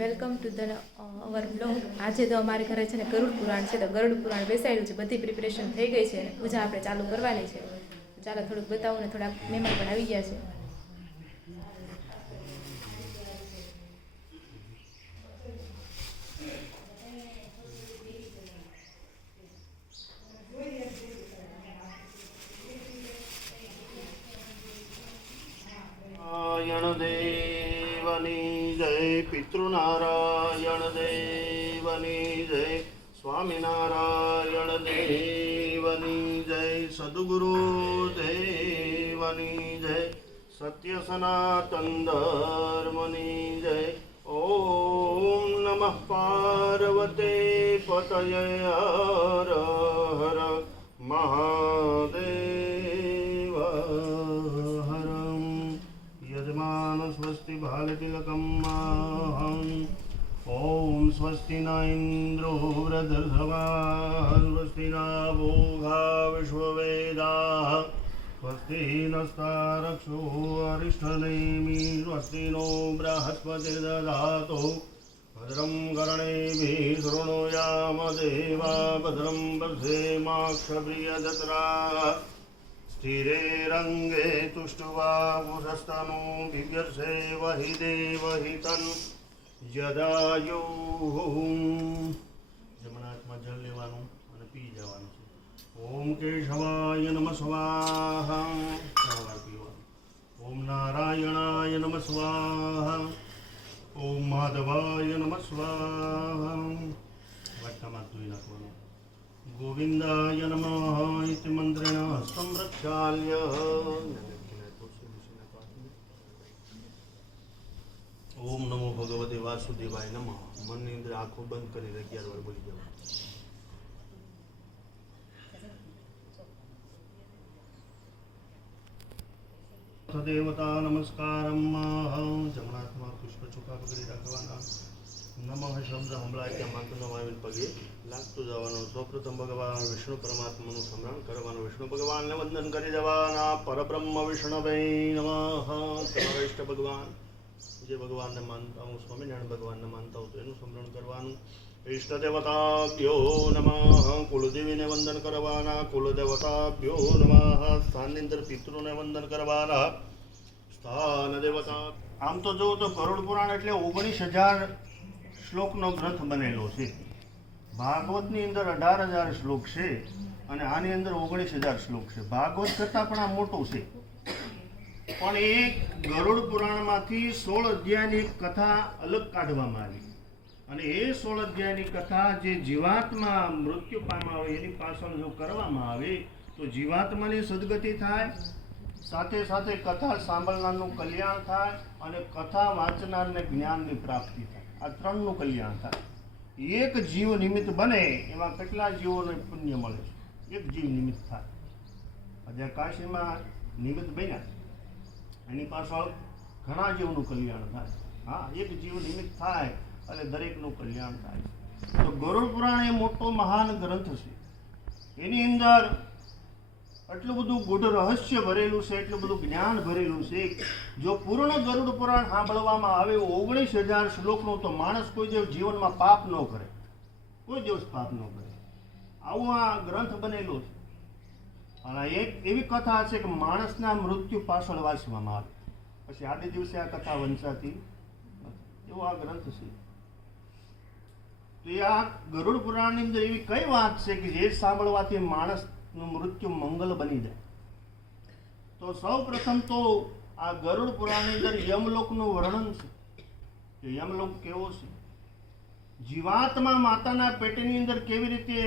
Welcome to the hour blog. આજે તો અમારે ઘરે છે ને ગરુડ પુરાણ છે, તો ગરુડ પુરાણ બેસાડ્યું છે, બધી પ્રિપરેશન થઈ ગઈ છે, પૂજા આપણે ચાલુ કરવાની છે. ચાલો થોડુંક બતાવું ને, થોડાક મહેમાન પણ આવી ગયા છે. દેવની જય, પિતૃનારાયણ દેવની જય, સ્વામિનારાયણ દેવની જય, સદગુરુ દેવની જય, સત્ય સનાતન ધર્મની જય. ઓમ નમઃ પાર્વતે પતયે હર હર મહાદેવ. સ્વસ્તિ ભાલતિલકમ. ઓમ સ્વસ્તિ ન ઇન્દ્રો વૃધર્ધવા, સ્વસ્તિ ન ભોગા વિશ્વવેદા, સ્વસ્તિ નસ્તારક્ષો અરિષ્ઠનેમિ, સ્વસ્તિ નો બૃહસ્પતિર્દધાતો ભદ્રં કર્ણેભિः શૃણુયામ દેવા, ભદ્રં પશ્યેમાક્ષપ્રિયજત્રા, સ્થિરે રંગે તુષ્ટવા પુરસ્તનો દિવ્યર્ષે વહિ દેવહિતન જદાયુઃ. જમણા હાથમાં જળ લેવાનું અને પી જવાનું છે. ઓમ કેશવાય નમઃ સ્વાહા, સવાર પીવાનું. ઓમ નારાયણાય નમઃ સ્વાહા, ઓમ માધવાય નમઃ સ્વાહા. વાટકામાં ધોઈ નાખવાનું. ગોવિંદાય નમઃ ઇતિ મંત્રેણ હસ્તં પ્રક્ષાલ્ય. ઓમ નમો ભગવતે વાસુદેવાય નમઃ. મનની અંદર આંખો બંધ કરી 11 વાર બોલી જવાનું. દેવતા નમસ્કારમ. જમણા હાથમાં પુષ્પ ચોખા પકડી રાખવાના. નમઃ શબ્દ હમણાં ત્યાં માતાનો આવીને પગે લાગતું જવાનું. સૌપ્રથમ ભગવાન વિષ્ણુ પરમાત્માનું સ્મરણ કરવાનું. વિષ્ણુ ભગવાનને વંદન કરી દેવાના. પરબ્રહ્મ વિષ્ણવે નમઃ. તમારા ઇષ્ટ ભગવાન, જે ભગવાનને માનતા હું, સ્વામિનારાયણ ભગવાનને માનતા હું, તો એનું સ્મરણ કરવાનું. ઇષ્ટ દેવતાભ્યો નમઃ. કુલદેવીને વંદન કરવાના. કુલદેવતાભ્યો નમઃ. સ્થાનની અંદર પિતૃને વંદન કરવાના. સ્થાન દેવતા. આમ તો જોઉં તો ગરુડ પુરાણ એટલે 19,000 શ્લોકનો ગ્રંથ બનેલો છે. ભાગવતની અંદર 18,000 શ્લોક છે અને આની અંદર 19,000 શ્લોક છે. ભાગવત કરતાં પણ આ મોટું છે. પણ એ ગરુડ પુરાણમાંથી 16 અધ્યાયની કથા અલગ કાઢવામાં આવી અને એ 16 અધ્યાયની કથા જે જીવાત્મા મૃત્યુ પામ્યા હોય એની પાછળ જો કરવામાં આવે તો જીવાત્માની સદગતિ થાય, સાથે સાથે કથા સાંભળનારનું કલ્યાણ થાય અને કથા વાંચનારને જ્ઞાનની પ્રાપ્તિ થાય. આ ત્રણનું કલ્યાણ થાય. એક જીવ નિમિત્ત બને એમાં કેટલા જીવોને પુણ્ય મળે છે. એક જીવ નિમિત્ત થાય. આજે કાશીમાં નિમિત્ત બન્યા, એની પાછળ ઘણા જીવનું કલ્યાણ થાય. હા, એક જીવ નિમિત્ત થાય અને દરેકનું કલ્યાણ થાય. તો ગરુડ પુરાણ એ મોટો મહાન ગ્રંથ છે. એની અંદર એટલું બધું ગૂઢ રહસ્ય ભરેલું છે, એટલું બધું જ્ઞાન ભરેલું છે. જો પૂર્ણ ગરુડ પુરાણ સાંભળવામાં આવે 19,000 શ્લોકનું, તો માણસ કોઈ દિવસ જીવનમાં પાપ ન કરે, કોઈ દિવસ પાપ ન કરે. આવું આ ગ્રંથ બનેલો છે. અને એક એવી કથા છે કે માણસના મૃત્યુ પાછળ વાંચવામાં આવે, પછી આદિ દિવસે આ કથા વંચાતી નથી. એવો આ ગ્રંથ છે. તો એ આ ગરુડ પુરાણની અંદર એવી કઈ વાત છે કે જે સાંભળવાથી માણસનું મૃત્યુ મંગલ બની જાય? તો સૌ પ્રથમ તો આ ગરુડ પુરાણની અંદર યમલોકનું વર્ણન છે કે યમલોક કેવો છે, જીવાત્મા માતાના પેટની અંદર કેવી રીતે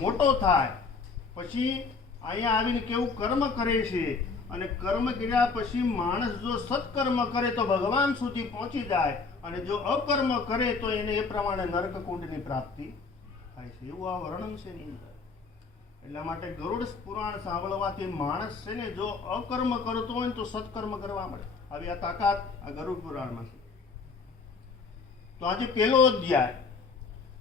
મોટો થાય, પછી અહીંયા આવીને કેવું કર્મ કરે છે, અને કર્મ કર્યા પછી માણસ જો સત્કર્મ કરે તો ભગવાન સુધી પહોંચી જાય, અને જો અકર્મ કરે તો એને એ પ્રમાણે નરકકુંડની પ્રાપ્તિ થાય છે. એવું આ વર્ણન છે એની અંદર. એટલા માટે ગરુડ પુરાણ સાંભળવાથી માણસ છે ને જો અકર્મ કરતો હોય તો સત્કર્મ કરવા મળે. આવી આ તાકાત આ ગરુડ પુરાણમાં છે. તો આજે પહેલો અધ્યાય,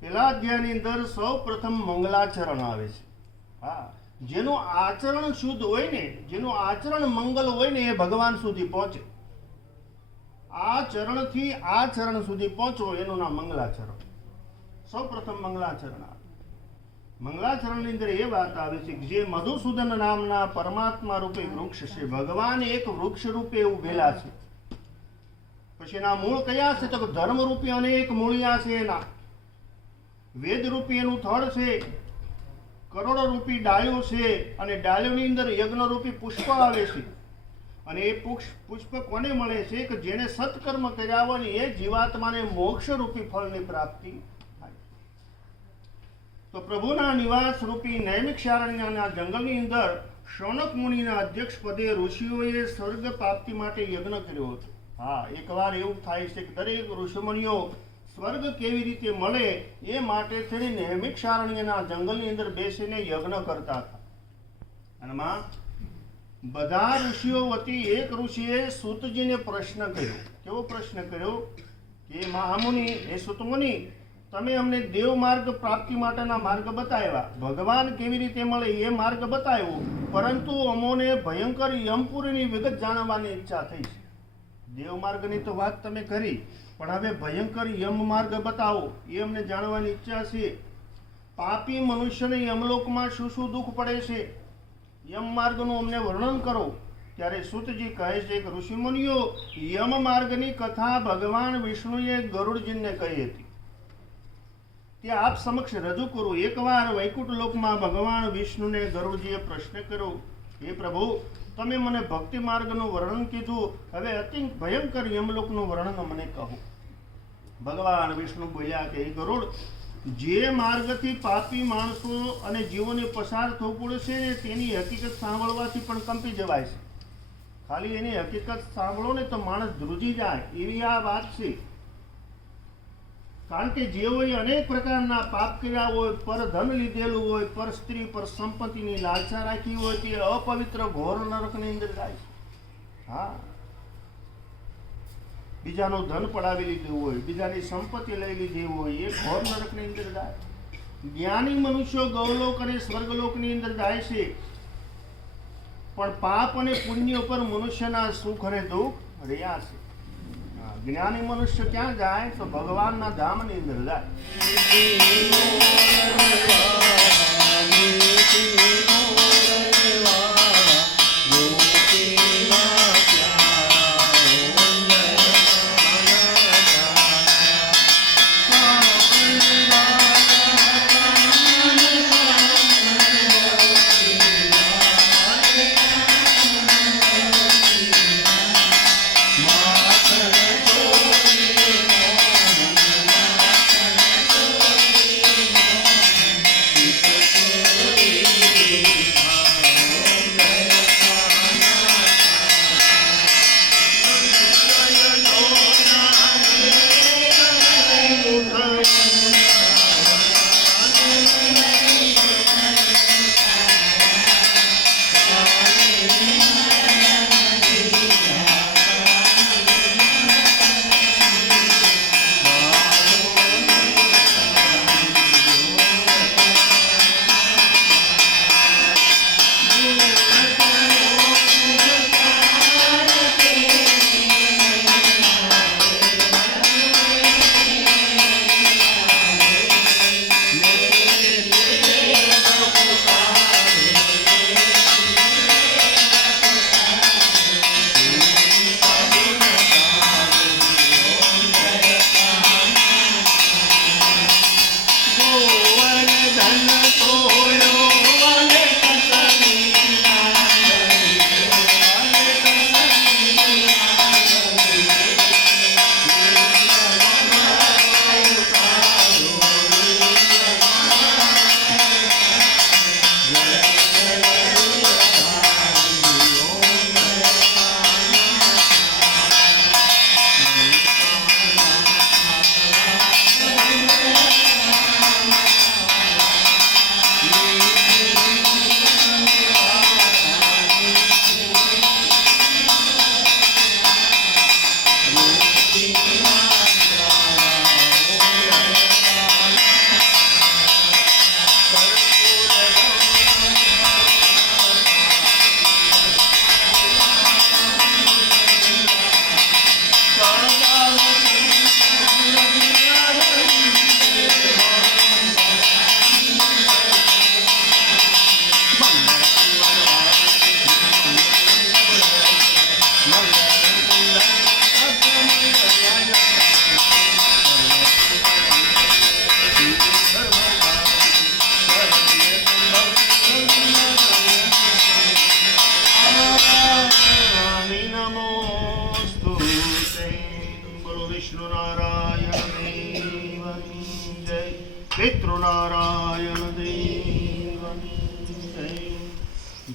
પહેલા અધ્યાયની અંદર સૌ પ્રથમ મંગલાચરણ આવે છે. હા, જેનું આચરણ શુદ્ધ હોય ને, જેનું આચરણ મંગલ હોય ને, એ ભગવાન સુધી પહોંચે. આ ચરણથી આ ચરણ સુધી પહોંચો એનું નામ મંગલાચરણ. સૌ પ્રથમ મંગલાચરણ આવે. મંગલાચરણની અંદર એ વાત આવે છે કે જે મધુસૂદન નામના પરમાત્મા રૂપે વૃક્ષ છે, ભગવાન એક વૃક્ષ રૂપે ઉભેલા છે. પછી એના મૂળ કયા છે? તો કે ધર્મ રૂપી અનેક મૂળિયા છે એના, વેદ રૂપી એનું થડ છે, કરોડો રૂપી ડાળીઓ છે, અને ડાળીઓની અંદર યજ્ઞ રૂપી પુષ્પ આવે છે. અને એ પુષ્પ કોને મળે છે? કે જેને સત્કર્મ કર્યા હોય એ જીવાત્માને મોક્ષ રૂપી ફળની પ્રાપ્તિ થાય. તો પ્રભુના નિવાસ રૂપી નૈમિષારણ્યના જંગલની અંદર શૌનક મુનિના અધ્યક્ષ પદે ઋષિઓએ સ્વર્ગ પ્રાપ્તિ માટે યજ્ઞ કર્યો હતો. હા, એકવાર એવું થાય છે કે દરેક ઋષિમુનિઓ સ્વર્ગ કેવી રીતે મળે એ માટે થઈને નૈમિષારણ્યના જંગલની અંદર બેસીને યજ્ઞ કરતા હતા. અને માં બધા ઋષિઓ વતી એક ઋષિએ સૂતજીને પ્રશ્ન કર્યો. કેવો પ્રશ્ન કર્યો? કે મહામુનિ, હે સૂતમુનિ, તમે અમને દેવ માર્ગ પ્રાપ્તિ માટેના માર્ગ બતાવ્યા, ભગવાન કેવી રીતે મળે એ માર્ગ બતાવ્યો, પરંતુ અમોને ભયંકર યમપુરીની વિગત જાણવાની ઈચ્છા થઈ છે. દેવ માર્ગની તો વાત તમે કરી, પણ હવે ભયંકર યમ માર્ગ બતાવો, એ અમને જાણવાની ઈચ્છા છે. પાપી મનુષ્યને યમલોકમાં શું શું દુઃખ પડે છે, યમ માર્ગનું અમને વર્ણન કરો. ત્યારે સૂતજી કહે છે કે ઋષિમુનિઓ, યમ માર્ગની કથા ભગવાન વિષ્ણુએ ગરુડજીને કહી હતી, તે આપ સમક્ષ રજૂ કરું. એકવાર વૈકુંઠ લોકમાં ભગવાન વિષ્ણુને ગરુડજીએ પ્રશ્ન કર્યો, હે પ્રભુ, તમે મને ભક્તિ માર્ગનું વર્ણન કીધું, હવે અતિ ભયંકર યમલોકનું વર્ણન મને કહો. ભગવાન વિષ્ણુ બોલ્યા કે હે ગરુડ, જે માર્ગથી પાપી માણસો અને જીવોને પસાર થવું પડે છે ને તેની હકીકત સાંભળવાથી પણ કંપી જવાય છે. ખાલી એની હકીકત સાંભળો ને તો માણસ ધ્રુજી જાય, એવી આ વાત છે. કારણ કે જેઓએ અનેક પ્રકારના પાપ કર્યા હોય, પર ધન લીધેલું હોય, પર સ્ત્રી, પર સંપત્તિની લાલસા રાખી હોય, તે અપવિત્ર ઘોર નરકની અંદર જાય છે. હા, બીજાનું ધન પડાવી લીધું હોય, બીજાની સંપત્તિ લઈ લીધી હોય, એ ઘોર નરકની અંદર જાય. જ્ઞાની મનુષ્યો ગૌલોક અને સ્વર્ગલોકની અંદર જાય છે, પણ પાપ અને પુણ્ય પર મનુષ્યના સુખ અને દુઃખ રહ્યા છે. જ્ઞાની મનુષ્ય ક્યાં જાય? તો ભગવાનના ધામની અંદર જાય.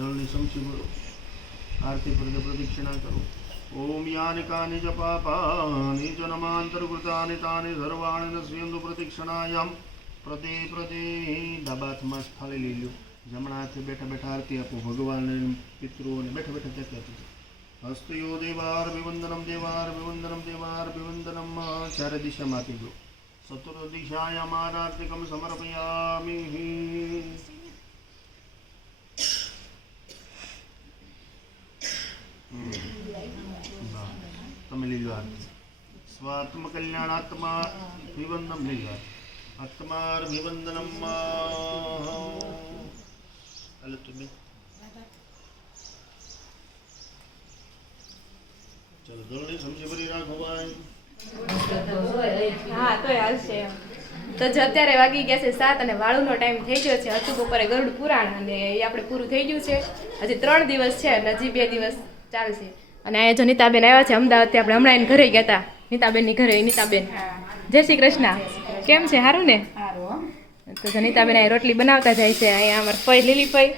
જળની સમસી બોલો. આરતી પ્રત્યે પ્રદક્ષિણા કરો. ઓમ યાની કાની ચ પાપાની ચ નમાંતરકૃતાની તાની સર્વાણી નશ્યંતુ પ્રદક્ષિણાયામ પ્રતિ ડાબાથમાં થાળી લઈ લો. જમણા હાથે બેઠા બેઠા આરતી આપો ભગવાનને પિતૃઓને બેઠા બેઠા ત્યાંથી આપી દો. હસ્તયો દેવાર વિવંદનમ દેવાર વિવંદનમ દેવાર વિવંદનમ ચારે દિશામાં આપી દો. ચતુર્દિશાયામ આરાત્મિકમ સમર્પયામિ. તમે લઈ લો આરતી. સ્વાત્મ કલ્યાણાત્મા વિવંદનમ લઈ લો. આત્માર વિવંદનમ. હાલો તમે ચલો દોરડી સમજી ભરી રાખો ભાઈ. હા તોય હાલશે એમ. તો જો અત્યારે વાગી ગયા છે 7 અને વાળુનો ટાઈમ થઈ ગયો છે. હતું બપોરે ગરુડ પુરાણ અને એ આપણે પૂરું થઈ ગયું છે. હજી 3 દિવસ છે અને હજી 2 દિવસ ચાલશે. અને અહીંયા જો નીતાબેન આવ્યા છે અમદાવાદથી. આપણે હમણાં એને ઘરે ગયા હતા નીતાબેનની ઘરે. નીતાબેન જય શ્રી કૃષ્ણ. કેમ છે? સારું ને? તો જો નીતાબેન અહીં રોટલી બનાવતા જાય છે. અહીંયા અમારે ફઈ લીલી ફઈ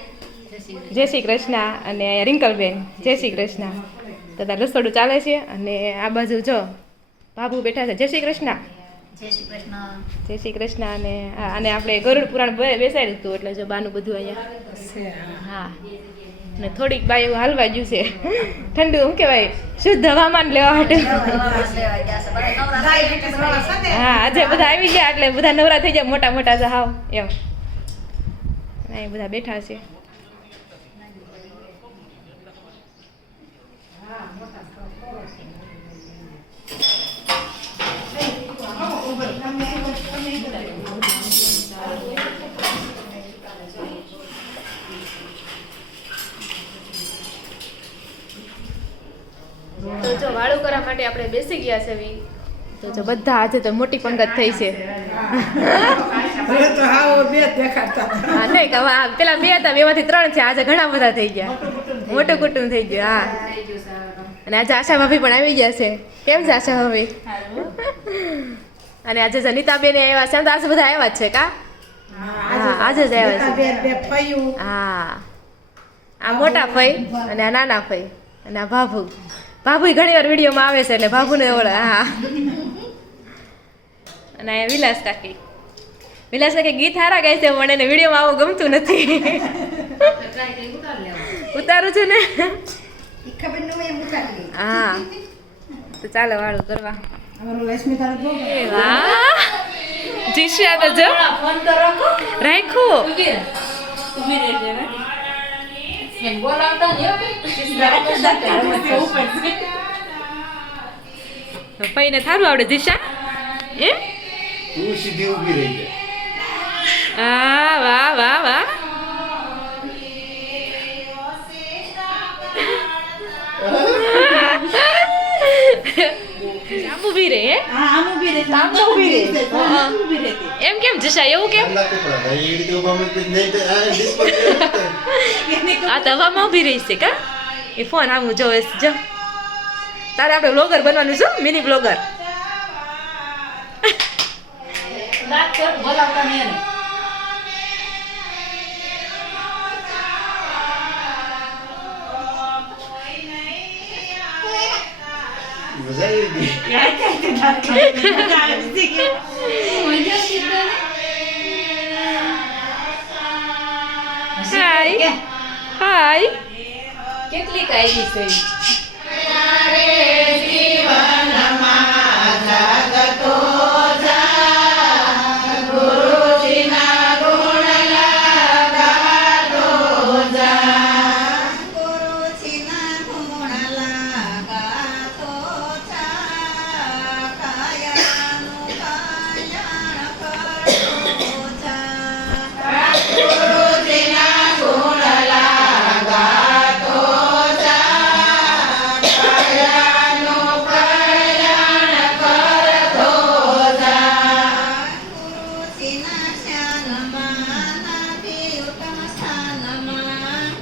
જય શ્રી કૃષ્ણ અને અહીંયા રિંકલબેન જય શ્રી કૃષ્ણ. તો તાર રસોડું ચાલે છે અને આ બાજુ જો બાબુ બેઠા છે. જય શ્રી કૃષ્ણ. જય શ્રી કૃષ્ણ. અને આપણે ગરુડ પુરાણ બેસાડ્યું હતું એટલે જો બાનું બધું અહીંયા. હા ને થોડીક બાઈ એવું હાલવા ગયું છે ઠંડુ શું કહેવાય શુદ્ધ હવામાન લેવા માટે. હા આજે બધા આવી ગયા એટલે બધા નવરા થઈ ગયા મોટા મોટા હાવ એમ. એ બધા બેઠા છે. તો જો વાળું કરવા માટે આપણે બેસી ગયા છે. તો જો બધા આજે તો મોટી પંગત થઈ છે. હા નહીં કે પેલા 2 હતા, 2 માંથી 3 છે. આજે ઘણા બધા થઈ ગયા. મોટું કુટુંબ થઈ ગયું. હા અને આજે આશા ભાભી પણ આવી ગયા છે. કેમ છે આશા ભાભી? અને આજે જનિતાબેન આવ્યા છે. આમ તો આજે બધા આવ્યા જ છે કા? હા આજે જ આવ્યા છે. હા આ મોટા ફઈ અને આ નાના ફઈ અને આ ભાભુ. ભાભુ ઘણી વાર વિડીયોમાં આવે છે એટલે ભાભુને ઓળખ. હા અને અહીંયા વિલાસ કાકી. વિલાસ કાકી ગીત સારા ગાય છે પણ એને વિડીયોમાં આવું ગમતું નથી. ઉતારું છું ને. હા તો ચાલો વાળું કરવા. જીશ્યા તો જો રાખો. પૈને થારું આવડે જીશા? એમ તું સીધી ઊભી રહી જા. હા વાહ વાહ વાહ. આમ ઊભી રહે હે? એમ કેમ જીશા? એવું કેમ? આ તો હવામાં ઊભી રહી છે કા? એ ફોન આમ જોવે જો. તારે આપણે બ્લોગર બનવાનું છે. Mini blogger. Hi hi. કેટલી કાયદી છે?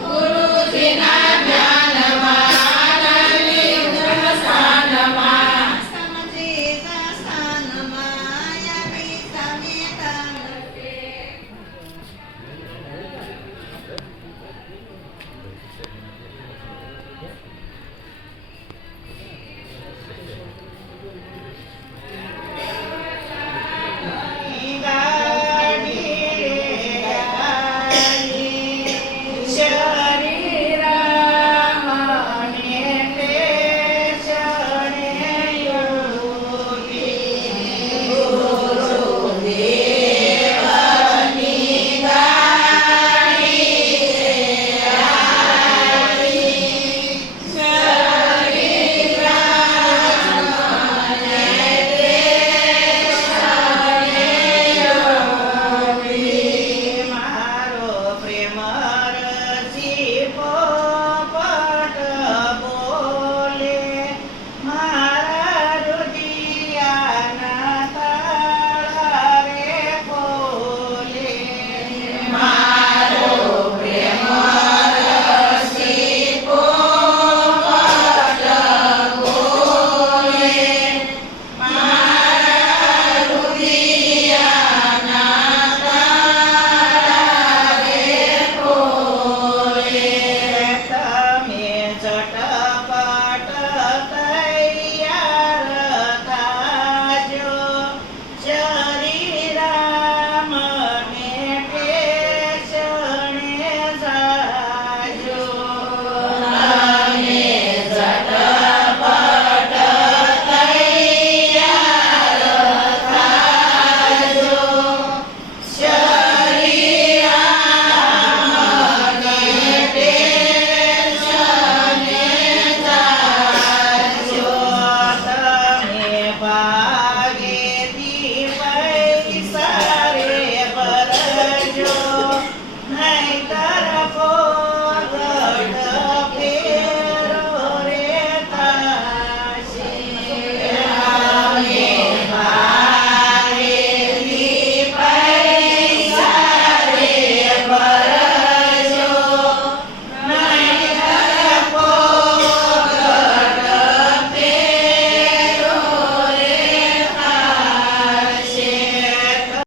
Guruji